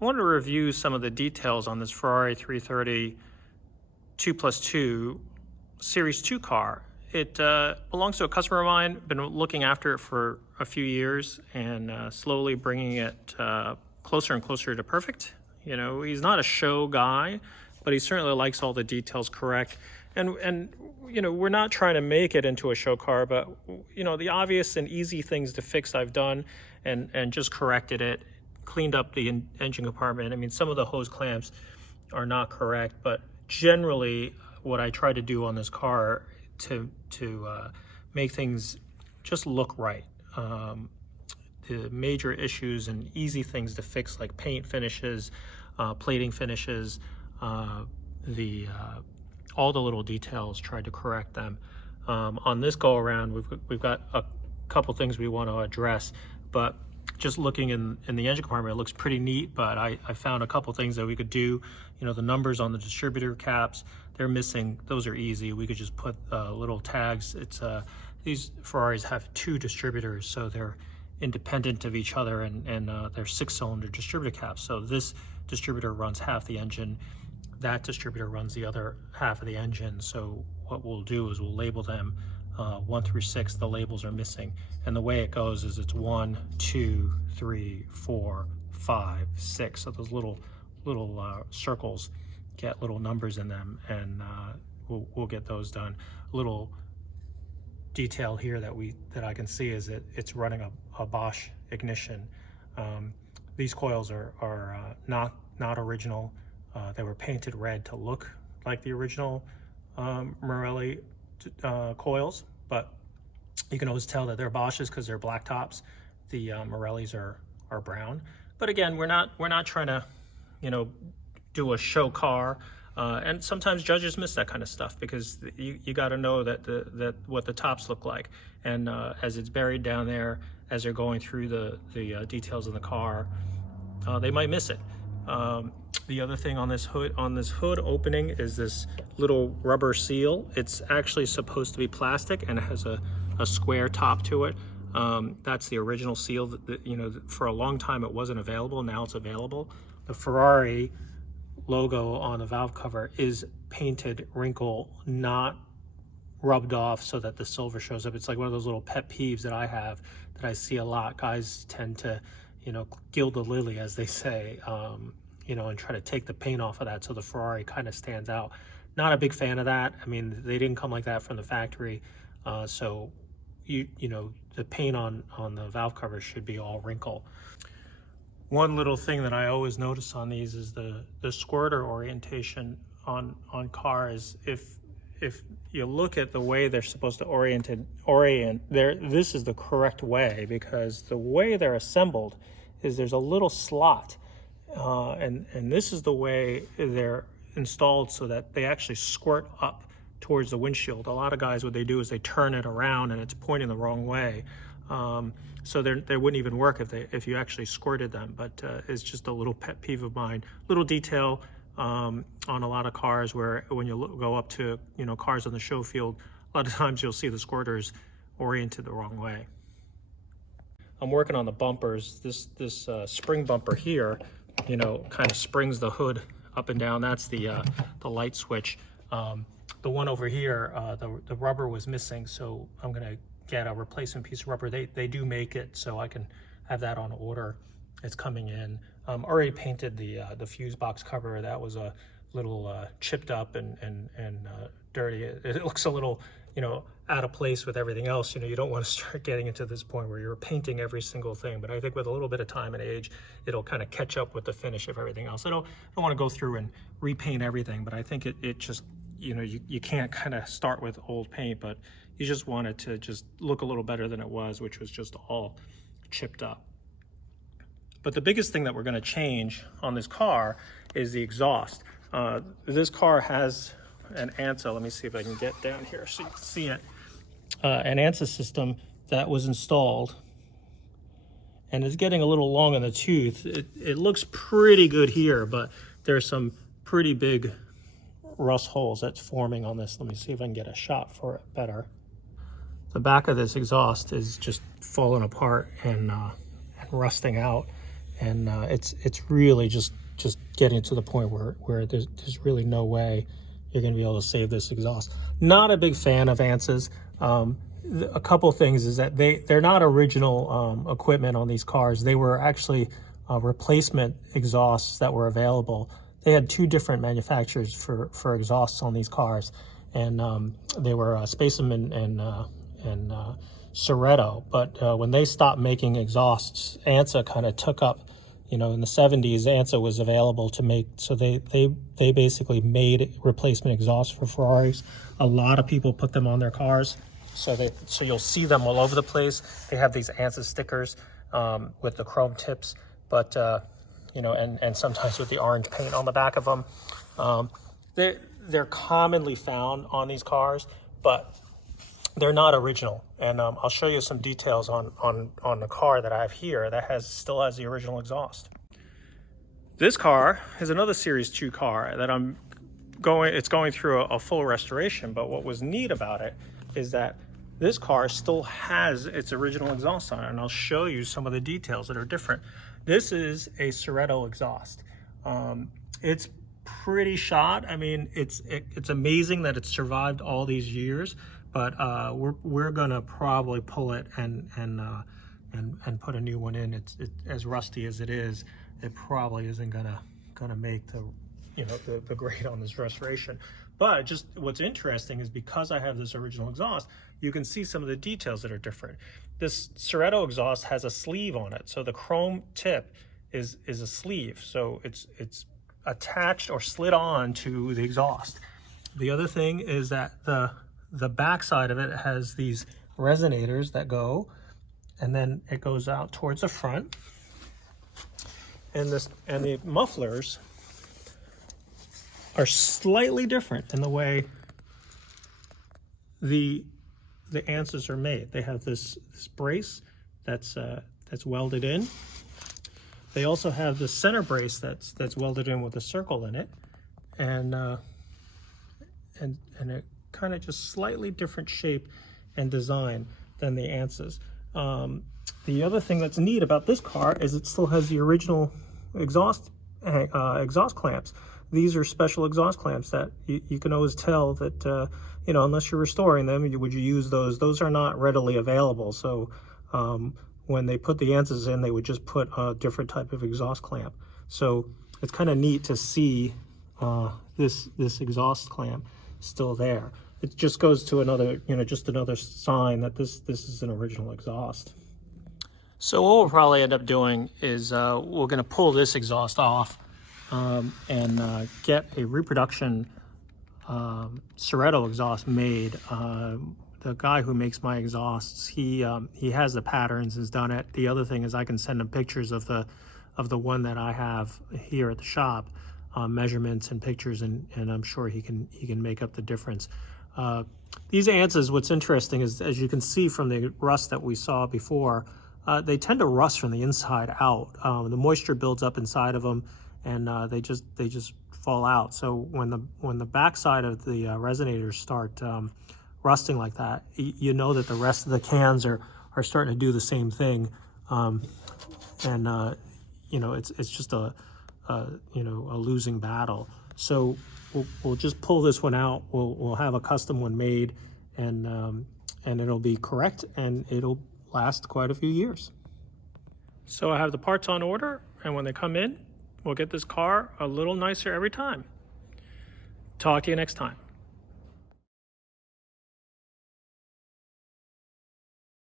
I wanted to review some of the details on this Ferrari 330 2+2 Series 2 car. It belongs to a customer of mine, been looking after it for a few years and slowly bringing it closer and closer to perfect. You know, he's not a show guy, but he certainly likes all the details correct. And you know, we're not trying to make it into a show car, but you know, the obvious and easy things to fix I've done and just corrected it, cleaned up the engine compartment. I mean, some of the hose clamps are not correct, but generally what I try to do on this car to make things just look right. The major issues and easy things to fix, like paint finishes, plating finishes, all the little details, tried to correct them. On this go around, we've got a couple things we want to address, but just looking in the engine compartment, it looks pretty neat, but I found a couple things that we could do. You know, the numbers on the distributor caps, they're missing. Those are easy. We could just put little tags. It's these Ferraris have two distributors, so they're independent of each other, and they're 6-cylinder distributor caps. So this distributor runs half the engine, that distributor runs the other half of the engine. So what we'll do is we'll label them 1 through 6. The labels are missing, and the way it goes is it's 1, 2, 3, 4, 5, 6. So those little circles get little numbers in them, and we'll get those done. A little detail here that I can see is that it's running a Bosch ignition. These coils are not original. They were painted red to look like the original Morelli coils, but you can always tell that they're Bosch's because they're black tops. The Morellis are brown. But again, we're not trying to, you know, do a show car. And sometimes judges miss that kind of stuff because you got to know that what the tops look like. And as it's buried down there, as they're going through the details of the car, they might miss it. The other thing on this hood opening is this little rubber seal. It's actually supposed to be plastic and it has a square top to it. That's the original seal that, you know, for a long time it wasn't available. Now it's available. The Ferrari logo on the valve cover is painted wrinkle, not rubbed off so that the silver shows up. It's like one of those little pet peeves that I have, that I see a lot. Guys tend to, you know, gild the lily, as they say, you know, and try to take the paint off of that so the Ferrari kind of stands out. Not a big fan of that. I mean, they didn't come like that from the factory, so you know, the paint on the valve cover should be all wrinkle. One little thing that I always notice on these is the squirter orientation on cars. If you look at the way they're supposed to orient there, this is the correct way, because the way they're assembled is there's a little slot, and this is the way they're installed so that they actually squirt up towards the windshield. A lot of guys, what they do is they turn it around and it's pointing the wrong way. So they wouldn't even work if you actually squirted them. But it's just a little pet peeve of mine, little detail on a lot of cars, where when you go up to, you know, cars on the show field, a lot of times you'll see the squirters oriented the wrong way. I'm working on the bumpers. This spring bumper here, you know, kind of springs the hood up and down. That's the light switch. The one over here, the rubber was missing, so I'm gonna get a replacement piece of rubber. They do make it, so I can have that on order. It's coming in. Already painted the fuse box cover. That was a little chipped up and dirty. It looks a little, you know, out of place with everything else. You know, you don't want to start getting into this point where you're painting every single thing, but I think with a little bit of time and age, it'll kind of catch up with the finish of everything else. I don't want to go through and repaint everything, but I think it just, you know, you can't kind of start with old paint, but you just want it to just look a little better than it was, which was just all chipped up. But the biggest thing that we're going to change on this car is the exhaust. This car has an ANSA. Let me see if I can get down here so you can see it. An ANSA system that was installed, and it's getting a little long in the tooth. It looks pretty good here, but there's some pretty big rust holes that's forming on this. Let me see if I can get a shot for it better. The back of this exhaust is just falling apart and rusting out. and it's really just getting to the point where there's really no way you're going to be able to save this exhaust. Not a big fan of ANSYS. A couple things is that they're not original equipment on these cars. They were actually replacement exhausts that were available. They had two different manufacturers for exhausts on these cars, and they were Spaceman and Soretto. But when they stopped making exhausts, ANSYS kind of took up. You know, in the 70s, ANSYS was available to make, so they basically made replacement exhausts for Ferraris. A lot of people put them on their cars, so you'll see them all over the place. They have these ANSYS stickers with the chrome tips, but you know, and sometimes with the orange paint on the back of them. They're commonly found on these cars, but they're not original. And I'll show you some details on the car that I have here that still has the original exhaust. This car is another Series 2 car that it's going through a full restoration, but what was neat about it is that this car still has its original exhaust on it, and I'll show you some of the details that are different. This is a Soretto exhaust. It's pretty shot. I mean, it's amazing that it's survived all these years, but we're gonna probably pull it and put a new one in. It's as rusty as it is. It probably isn't gonna make the grade on this restoration. But just what's interesting is because I have this original exhaust, you can see some of the details that are different. This Soretto exhaust has a sleeve on it, so the chrome tip is a sleeve, so it's attached or slid on to the exhaust. The other thing is that the back side of it has these resonators that go, and then it goes out towards the front, and the mufflers are slightly different in the way the ANSYS are made. They have this brace that's welded in. They also have the center brace that's welded in with a circle in it, and it kind of just slightly different shape and design than the ANSYS. The other thing that's neat about this car is it still has the original exhaust clamps. These are special exhaust clamps that you can always tell that, you know, unless you're restoring them, would you use those? Those are not readily available. So when they put the ANSYS in, they would just put a different type of exhaust clamp. So it's kind of neat to see this exhaust clamp still there. It just goes to another, you know, just another sign that this is an original exhaust. So what we'll probably end up doing is we're going to pull this exhaust off and get a reproduction Soretto exhaust made. The guy who makes my exhausts, he has the patterns, has done it. The other thing is I can send him pictures of the one that I have here at the shop, measurements and pictures, and I'm sure he can make up the difference. These ANSYS, what's interesting is, as you can see from the rust that we saw before, they tend to rust from the inside out. The moisture builds up inside of them, and they just fall out. So when the backside of the resonators start rusting like that, you know that the rest of the cans are starting to do the same thing, and you know, it's just a losing battle. So we'll just pull this one out. We'll have a custom one made, and it'll be correct, and it'll last quite a few years. So I have the parts on order, and when they come in, we'll get this car a little nicer every time. Talk to you next time.